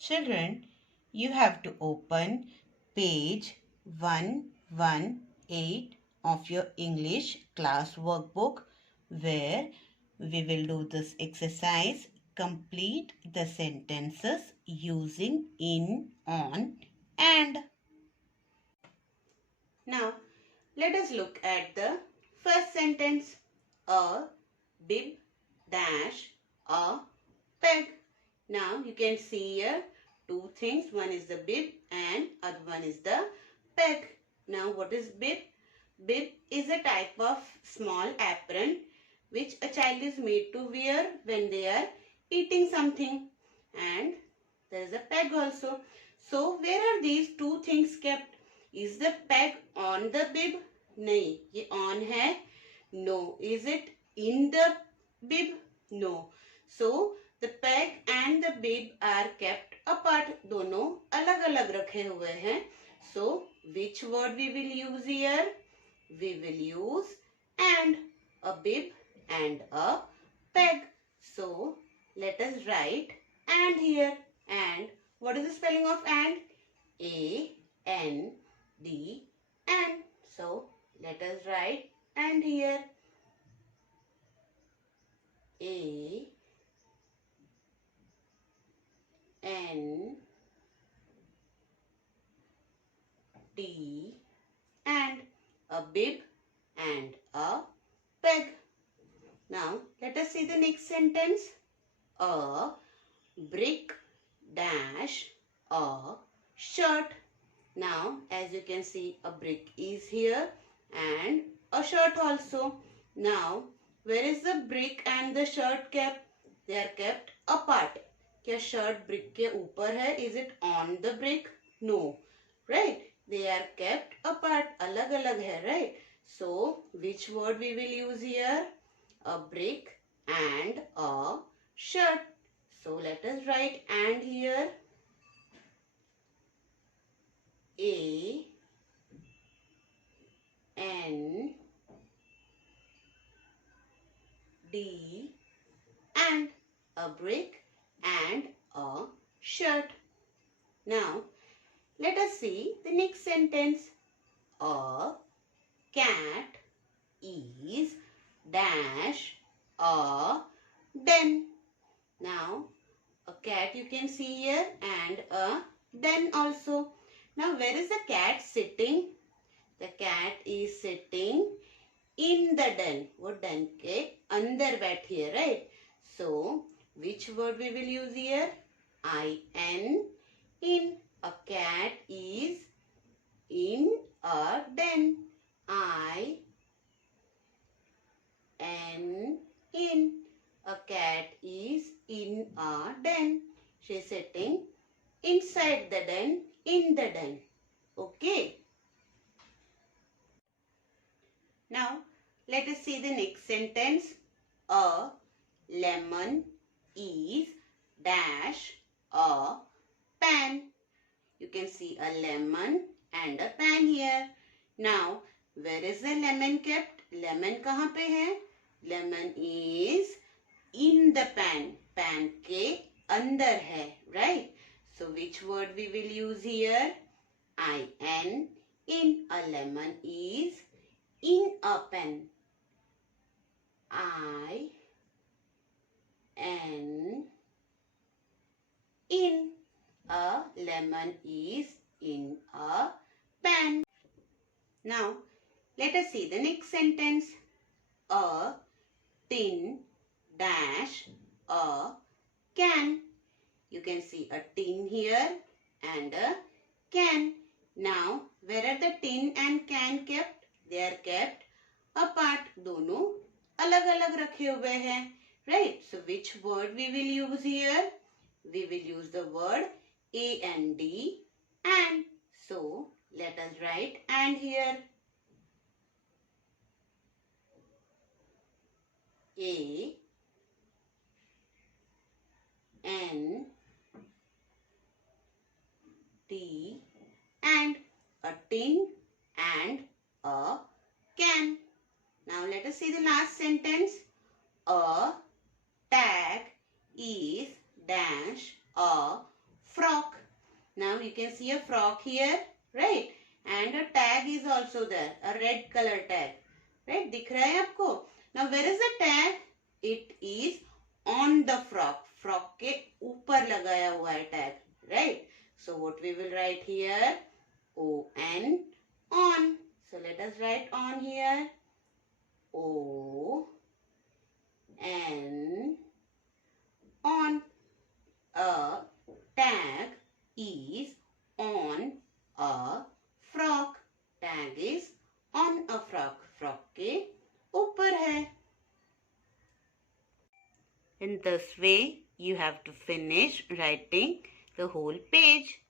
Children, you have to open page 118 of your English class workbook where we will do this exercise. Complete the sentences using in, on, and. Now, let us look at the first sentence. A bib dash a peg. Now, you can see here two things. One is the bib and other one is the peg. Now, what is bib? Bib is a type of small apron which a child is made to wear when they are eating something. And there is a peg also. So, where are these two things kept? Is the peg on the bib? नहीं, ये on है. No. Is it in the bib? No. So, the peg and the bib are kept apart. दोनों अलग अलग रखे हुए हैं. So, which word we will use here? We will use and. A bib and a peg. So, let us write and here. And. What is the spelling of and? A-N-D and. So, let us write and here. A N D and. A bib and a peg. Now, let us see the next sentence. A brick dash a shirt. Now, as you can see, a brick is here and a shirt also. Now, where is the brick and the shirt kept? They are kept apart. क्या shirt brick के ऊपर है? Is it on the brick? No. Right? They are kept apart. अलग अलग है, right? So, which word we will use here? A brick and a shirt. So, let us write and here. A N D and. A brick and a shirt. Now, let us see the next sentence. A cat is dash a den. Now, a cat you can see here and a den also. Now, where is the cat sitting? The cat is sitting in the den. वो den के अंदर बैठी है, right? So, which word we will use here? I-N, in. A cat is in a den. I-N, in. A cat is in a den. She is sitting inside the den, in the den. Okay. Now, let us see the next sentence. A lemon is dash a pan. You can see a lemon and a pan here. Now, where is the lemon kept? Lemon कहाँ पे है? Lemon is in the pan. Pan के अंदर है, right? So, which word we will use here? I-N, in. A lemon is in a pan. I-N, in. A lemon is in a pan. Now, let us see the next sentence. A tin dash a can. You can see a tin here and a can. Now, where are the tin and can kept? They are kept apart. दोनों अलग अलग रखे हुए हैं. Right? So, which word we will use here? We will use the word and. And. So, let us write and here. A N T and. A tin and a can. Now let us see the last sentence. A tag is dash a frog. Now you can see a frock here, right? And a tag is also there, a red color tag, right? दिख रहा है आपको? Now where is the tag? It is on the frock. Frock के ऊपर लगाया हुआ है tag, right? So what we will write here? O-N, on. So let us write on here. O-N, on. A tag is on a frock. Tag is on a frock. Frock के ऊपर है. In this way, you have to finish writing the whole page.